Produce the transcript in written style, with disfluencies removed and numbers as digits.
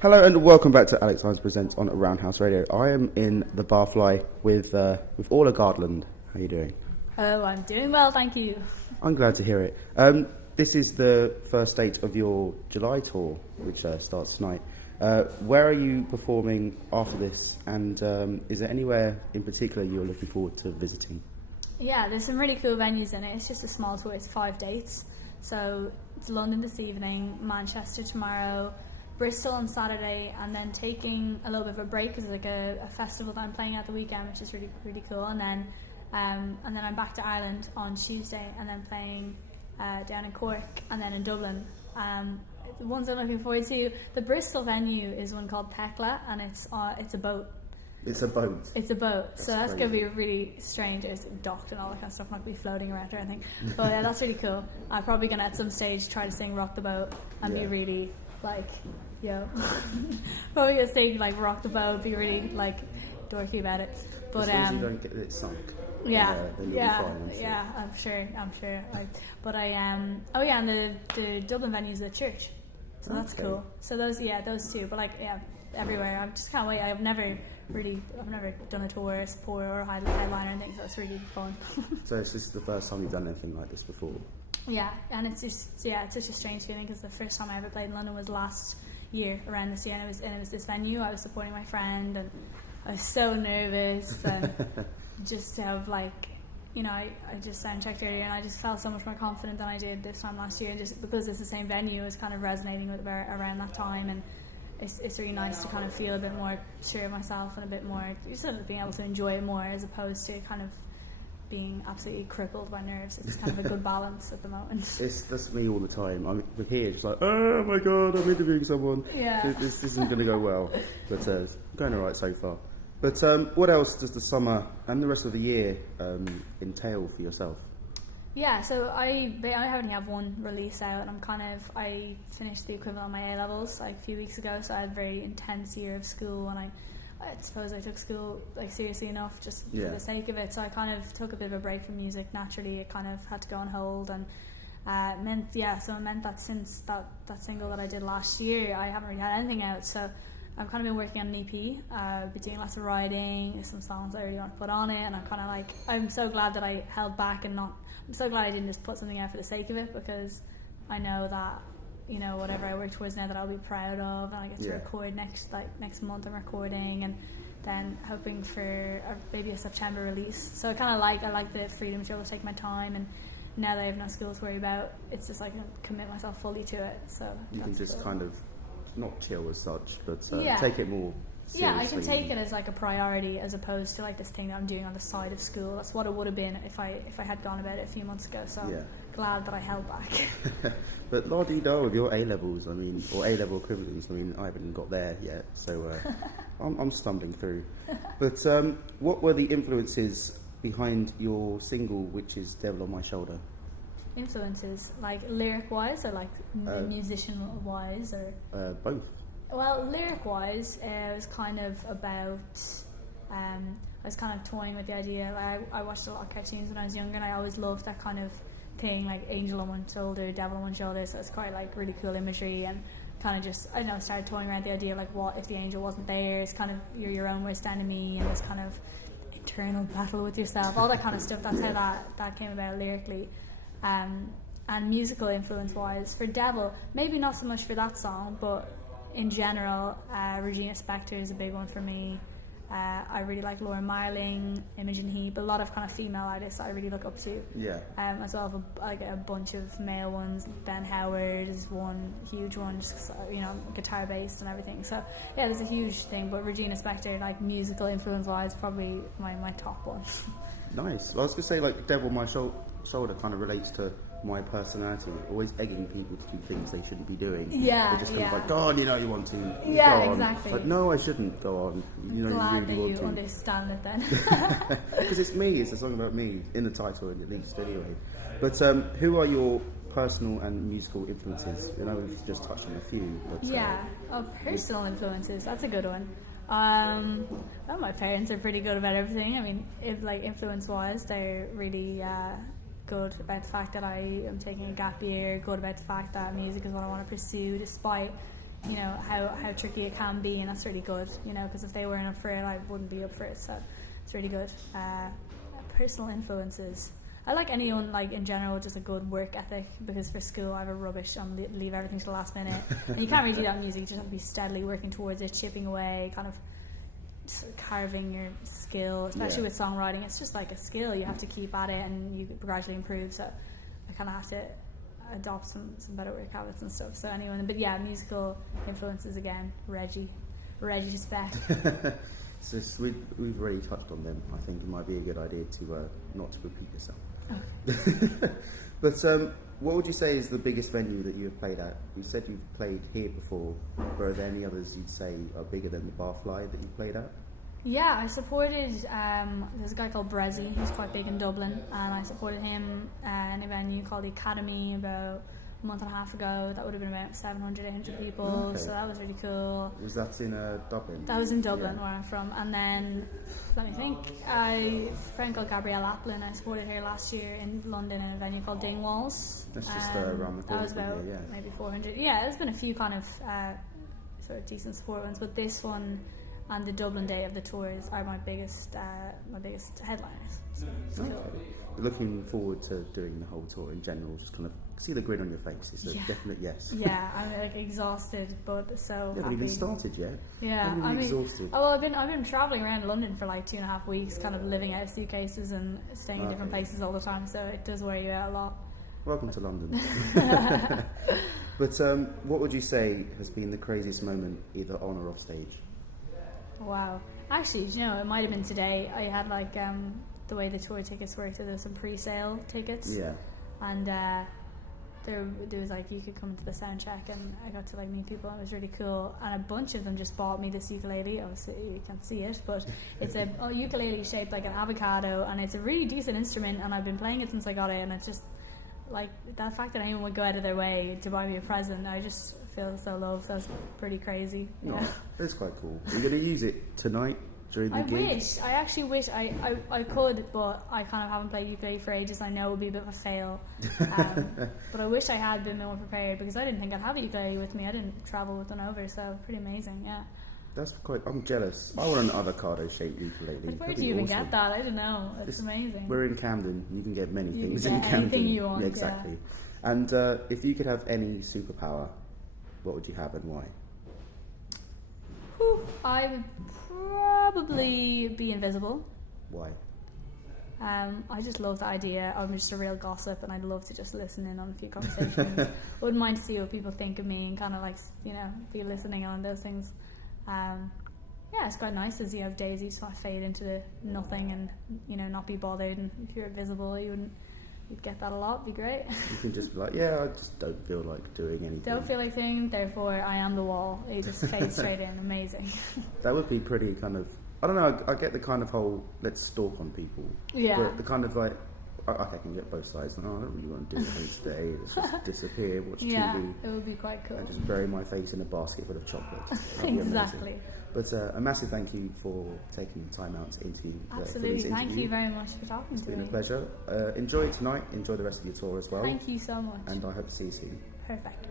Hello and welcome back to Alex Hines Presents on Roundhouse Radio. I am in the Barfly with Orla Gartland. How are you doing? Hello, I'm doing well, thank you. I'm glad to hear it. This is the first date of your July tour, which starts tonight. Where are you performing after this, and is there anywhere in particular you're looking forward to visiting? Yeah, there's some really cool venues in it. It's just a small tour, it's 5 dates. So it's London this evening, Manchester tomorrow, Bristol on Saturday, and then taking a little bit of a break because it's like a festival that I'm playing at the weekend, which is really, really cool. And then I'm back to Ireland on Tuesday, and then playing down in Cork, and then in Dublin. The ones I'm looking forward to, the Bristol venue is one called Thekla, and it's a boat. It's a boat? It's a boat, so that's going to be really strange. It's docked and all that kind of stuff, not going to be floating around or anything. But yeah, that's really cool. I'm probably going to at some stage try to sing Rock the Boat and be really like, probably going to sing like Rock the Boat, be really like dorky about it. But as long as you don't get it sunk. Yeah, then you'll be fine, yeah, I'm sure. And the Dublin venue is the church, so that's cool. So those two. But everywhere. I just can't wait. I've never done a tour, support, or headliner and things. So it's really fun. So it's just the first time you've done anything like this before? Yeah, and it's such a strange feeling because the first time I ever played in London was last year around this year, and it was this venue. I was supporting my friend, and I was so nervous and just to have I just sound checked earlier, and I just felt so much more confident than I did this time last year. And just because it's the same venue, it's kind of resonating with around that time, and it's really nice to kind of feel a bit more sure of myself and a bit more just sort of being able to enjoy it more as opposed to kind of being absolutely crippled by nerves. It's kind of a good balance at the moment. That's me all the time. I'm here just like, oh my god, I'm interviewing someone. Yeah. This isn't going to go well, but it's going alright so far. But what else does the summer and the rest of the year entail for yourself? Yeah, so I only have one release out, and I finished the equivalent of my A-levels a few weeks ago, so I had a very intense year of school, and I suppose I took school seriously enough just for the sake of it, so I kind of took a bit of a break from music. Naturally, it kind of had to go on hold, and it meant that since that single that I did last year, I haven't really had anything out, so I've kind of been working on an EP, been doing lots of writing, there's some songs I really want to put on it, and I'm so glad that I held back I'm so glad I didn't just put something out for the sake of it, because I know that, whatever I work towards now that I'll be proud of, and I get to record next month I'm recording, and then hoping for maybe a September release. So I like the freedom to be able to take my time, and now that I have no school to worry about, it's just I can commit myself fully to it. So you can just kind of not chill as such, but take it more seriously. Yeah, I can take it as a priority as opposed to this thing that I'm doing on the side of school. That's what it would have been if I had gone about it a few months ago. So I'm glad that I held back. But la-di-da with your A-levels, or A-level equivalents, I haven't got there yet, so I'm stumbling through. But what were the influences behind your single, which is Devil on My Shoulder? Influences, lyric-wise, or musician-wise, or both. Well, lyric-wise, it was kind of about. I was kind of toying with the idea. I watched a lot of cartoons when I was younger, and I always loved that kind of thing, like angel on one shoulder, devil on one shoulder. So it's quite really cool imagery, and kind of just started toying around the idea what if the angel wasn't there? It's kind of you're your own worst enemy, and this kind of internal battle with yourself, all that kind of stuff. That's how that came about lyrically. And musical influence wise, for Devil, maybe not so much for that song, but in general, Regina Spektor is a big one for me. I really like Laura Marling, Imogen Heap, a lot of kind of female artists I really look up to. Yeah. As well as a bunch of male ones. Ben Howard is one huge one, just guitar based and everything. So yeah, there's a huge thing. But Regina Spektor, musical influence wise, probably my top one. Nice. Well, I was gonna say Devil on My Shoulder kind of relates to my personality, always egging people to do things they shouldn't be doing. Yeah, They're just kind of go on, you want to. Yeah, go on. Exactly. But no, I shouldn't go on. Glad you really that you want to. understand it then. Because it's me. It's a song about me in the title, at least, anyway. But who are your personal and musical influences? We've just touched on a few. But, personal influences. That's a good one. Well, my parents are pretty good about everything. Influence-wise, they're really good about the fact that I am taking a gap year, good about the fact that music is what I want to pursue, despite you know, how tricky it can be, and that's really good, you know, because if they weren't up for it, I wouldn't be up for it, so it's really good. Personal influences. I like anyone, like, in general, just a good work ethic, because for school I have a rubbish, leave everything to the last minute, and you can't really do that in music. You just have to be steadily working towards it, chipping away, kind of sort of carving your skill, especially with songwriting. It's just like a skill, you have to keep at it and you gradually improve, so I kind of have to adopt some better work habits and stuff. So anyone, but yeah, musical influences again, Reggie Speck. So we've already touched on them. I think it might be a good idea to not to repeat yourself. Okay. But what would you say is the biggest venue that you have played at? You said you've played here before, but are there any others you'd say are bigger than the Barfly that you played at? Yeah, I supported, there's a guy called Brezzy, who's quite big in Dublin, and I supported him in a venue called the Academy about a month and a half ago. That would have been about 700, 800 people, so that was really cool. Was that in Dublin? That was in Dublin, where I'm from. And then, let me think, a friend called Gabrielle Applin, I supported her last year in London in a venue called Dingwalls. That's just around the corner. That was about maybe 400. Yeah, there's been a few kind of sort of decent support ones, but this one and the Dublin day of the tours are my biggest headliners. So okay. Looking forward to doing the whole tour in general. Just kind of see the grin on your face. It's a definite yes. Yeah, I'm like exhausted, but so happy. Haven't even started yet. Yeah, I'm exhausted. Oh, well, I've been traveling around London for like 2.5 weeks, kind of living out of suitcases and staying in different places all the time. So it does wear you out a lot. Welcome to London. But what would you say has been the craziest moment, either on or off stage? Wow. Actually, you know, it might have been today. I had like the way the tour tickets worked, so there was some pre-sale tickets. Yeah. And there was like, you could come to the sound check, and I got to like meet people, and it was really cool. And a bunch of them just bought me this ukulele. Obviously you can't see it, but it's a ukulele shaped like an avocado, and it's a really decent instrument, and I've been playing it since I got it, and it's just like that fact that anyone would go out of their way to buy me a present, I just feel so loved. So that's pretty crazy. Yeah. Oh, it's quite cool. Are you going to use it tonight during the gig? I actually wish I could, but I kind of haven't played ukulele for ages. I know it would be a bit of a fail, but I wish I had been more prepared, because I didn't think I'd have a ukulele with me. I didn't travel with one over, so pretty amazing. Yeah. That's quite. I'm jealous. I want an avocado-shaped ukulele. Like, where do you even get that? I don't know. It's amazing. We're in Camden. You can get many things in Camden. Anything you want. Yeah, exactly. Yeah. And if you could have any superpower, what would you have and why? I would probably be invisible. Why? I just love the idea. I'm just a real gossip, and I'd love to just listen in on a few conversations. Wouldn't mind to see what people think of me, and kind of like, you know, be listening on those things. Yeah, it's quite nice as you have days you just want to fade into nothing and, you know, not be bothered. And if you're invisible, you'd get that a lot. It'd be great. You can just be like, yeah, I just don't feel like doing anything. Don't feel like thing, therefore I am the wall. You just fade straight in. Amazing. That would be pretty kind of, I don't know, I get the kind of whole, let's stalk on people. Yeah. But the kind of like, I can get both sides. Like, I don't really want to do anything today. Let's just disappear, watch TV. Yeah, it would be quite cool. And just bury my face in a basket full of chocolates. Exactly. But a massive thank you for taking the time out to interview. Absolutely. Thank you very much for talking to me. It's been a pleasure. Enjoy tonight. Enjoy the rest of your tour as well. Thank you so much. And I hope to see you soon. Perfect.